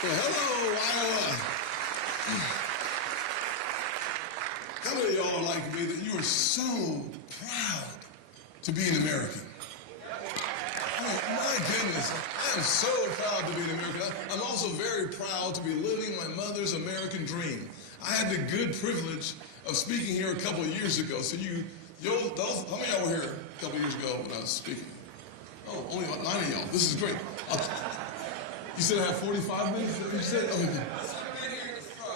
Well, hello, Iowa. How many of y'all are like me that you are so proud to be an American? Oh, my goodness. I am so proud to be an American. I'm also very proud to be living my mother's American dream. I had the good privilege of speaking here a couple of years ago. So how many of y'all were here a couple of years ago when I was speaking? Oh, only about 9 of y'all. This is great. You said I have 45 minutes? Is that what you said? Okay.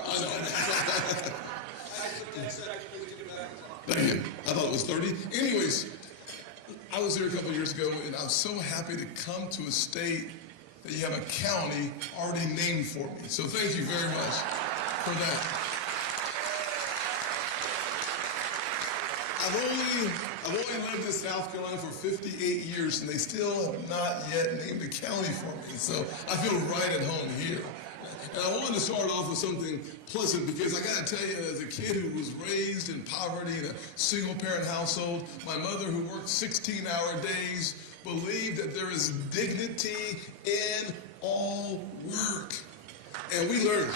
I know. Thank you. I thought it was 30. Anyways, I was here a couple of years ago, and I'm so happy to come to a state that you have a county already named for me. So thank you very much for that. I've only lived in South Carolina for 58 years, and they still have not yet named a county for me. So I feel right at home here. And I wanted to start off with something pleasant because I got to tell you, as a kid who was raised in poverty in a single-parent household, my mother, who worked 16-hour days, believed that there is dignity in all work. And we learned.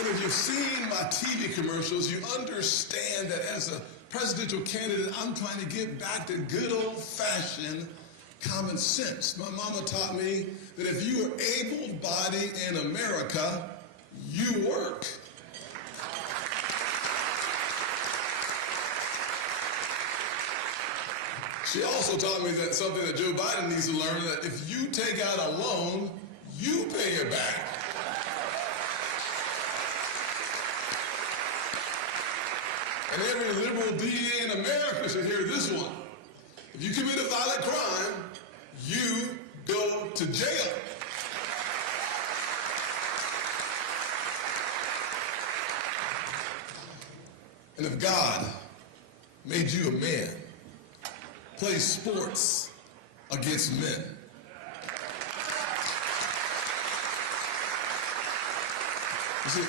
And if you've seen my TV commercials, you understand that as a presidential candidate, I'm trying to get back to good old-fashioned common sense. My mama taught me that if you are able-bodied in America, you work. She also taught me that something that Joe Biden needs to learn, that if you take out a loan, you pay it back. And every liberal DA in America should hear this one. If you commit a violent crime, you go to jail. And if God made you a man, play sports against men. You see,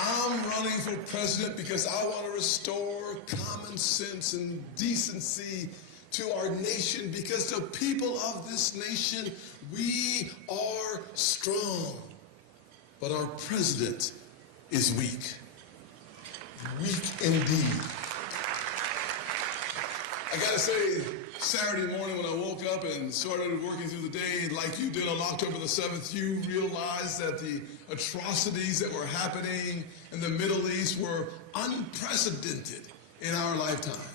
I'm running for president because I want to restore common sense and decency to our nation, because the people of this nation, we are strong, but our president is weak. Weak indeed. I gotta say, Saturday morning when I woke up and started working through the day like you did on October the 7th, you realized that the atrocities that were happening in the Middle East were unprecedented in our lifetime.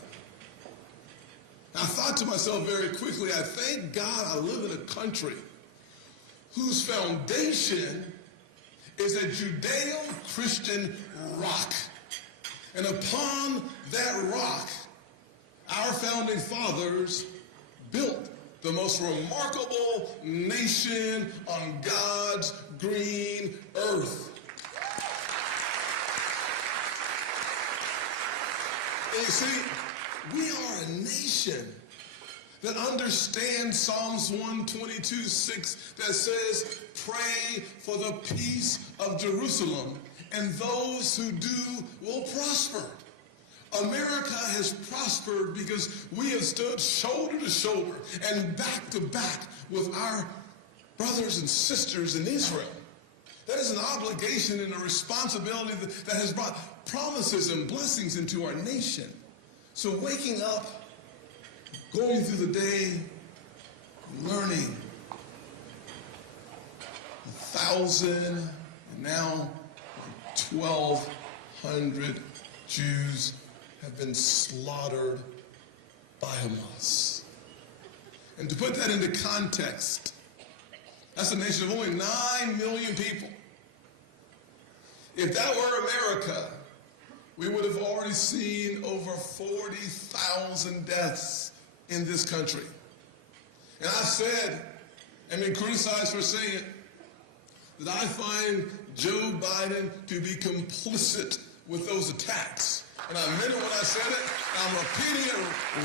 I thought to myself very quickly, I thank God I live in a country whose foundation is a Judeo-Christian rock. And upon that rock, our founding fathers built the most remarkable nation on God's green earth. And you see, we are a nation that understands Psalms 122:6 that says, pray for the peace of Jerusalem, and those who do will prosper. America has prospered because we have stood shoulder to shoulder and back to back with our brothers and sisters in Israel. That is an obligation and a responsibility that has brought promises and blessings into our nation. So waking up, going through the day, learning 1,000 and now 1,200 Jews have been slaughtered by Hamas. And to put that into context, that's a nation of only 9 million people. If that were America, we would have already seen over 40,000 deaths in this country. And I've said, and been criticized for saying it, that I find Joe Biden to be complicit with those attacks. And I meant it when I said it, and I'm repeating it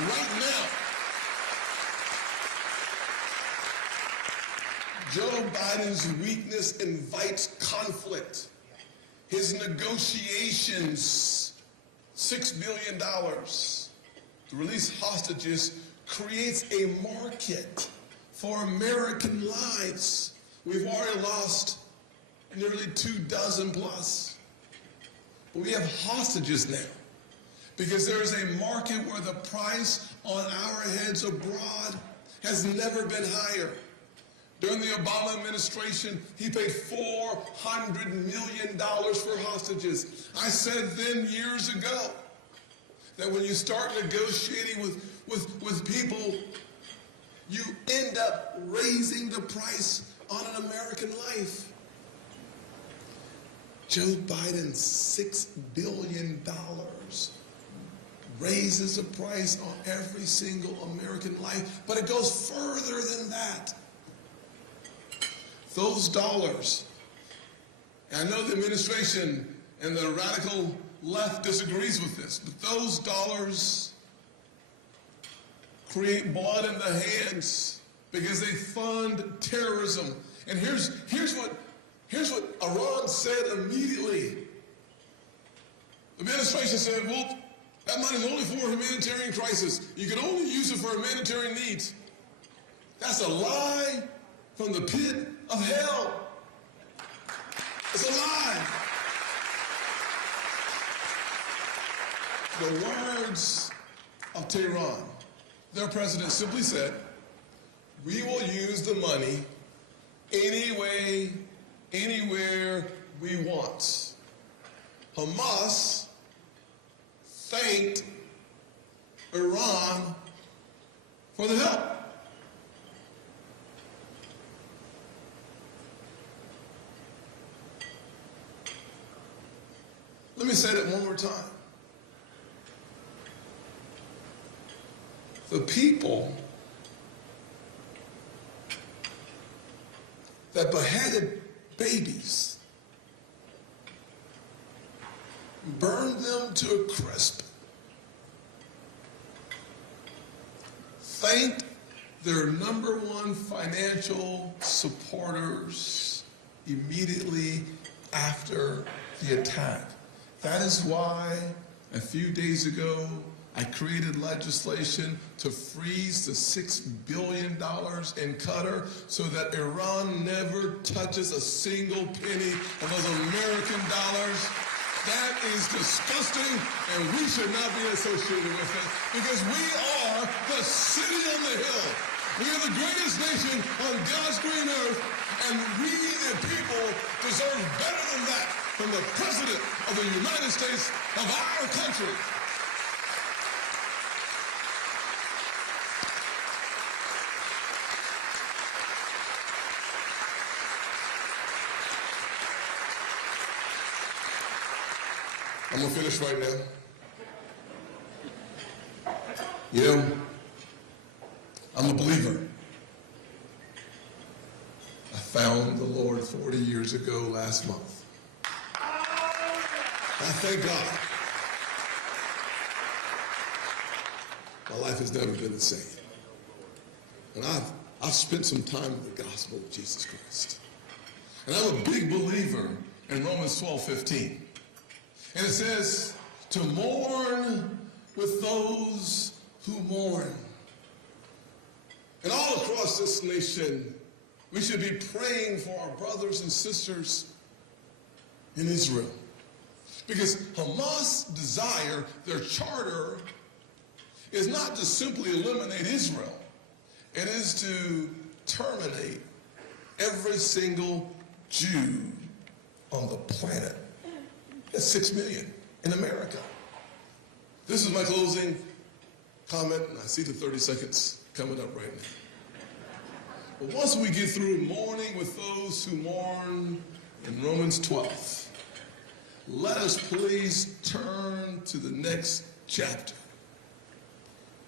right now. Joe Biden's weakness invites conflict. His negotiations, $6 billion to release hostages, creates a market for American lives. We've already lost nearly 24 plus. But we have hostages now because there is a market where the price on our heads abroad has never been higher. During the Obama administration, he paid $400 million for hostages. I said then years ago that when you start negotiating with people, you end up raising the price on an American life. Joe Biden, $6 billion raises the price on every single American life, but it goes further than that. Those dollars, and I know the administration and the radical left disagrees with this, but those dollars create blood in the hands because they fund terrorism. And here's what Iran said immediately. The administration said, well, that money is only for a humanitarian crisis. You can only use it for humanitarian needs. That's a lie from the pit of hell. It's a lie. The words of Tehran, their president simply said, we will use the money any way, anywhere we want. Hamas thanked Iran for the help. Let me say that one more time. The people that beheaded babies, burned them to a crisp, thanked their #1 financial supporters immediately after the attack. That is why a few days ago I created legislation to freeze the $6 billion in Qatar so that Iran never touches a single penny of those American dollars. That is disgusting, and we should not be associated with it because we are the city on the hill. We are the greatest nation on God's green earth, and we the people deserve better than that from the President of the United States of our country. I'm going to finish right now. You know, I'm a believer. I found the Lord 40 years ago last month. I thank God. My life has never been the same. And I've spent some time in the gospel of Jesus Christ. And I'm a big believer in Romans 12:15. And it says, to mourn with those who mourn. And all across this nation, we should be praying for our brothers and sisters in Israel. Because Hamas' desire, their charter, is not to simply eliminate Israel. It is to terminate every single Jew on the planet. That's 6 million in America. This is my closing comment, and I see the 30 seconds coming up right now. But once we get through mourning with those who mourn in Romans 12, let us please turn to the next chapter,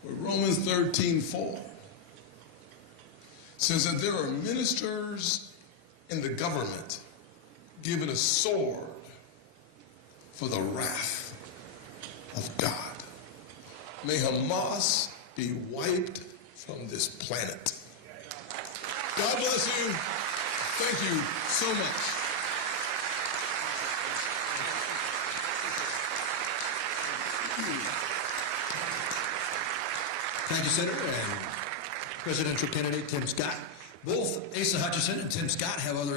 where Romans 13:4 says that there are ministers in the government given a sword for the wrath of God. May Hamas be wiped from this planet. God bless you. Thank you so much. Thank you, Senator. And presidential candidate Tim Scott. Both Asa Hutchinson and Tim Scott have other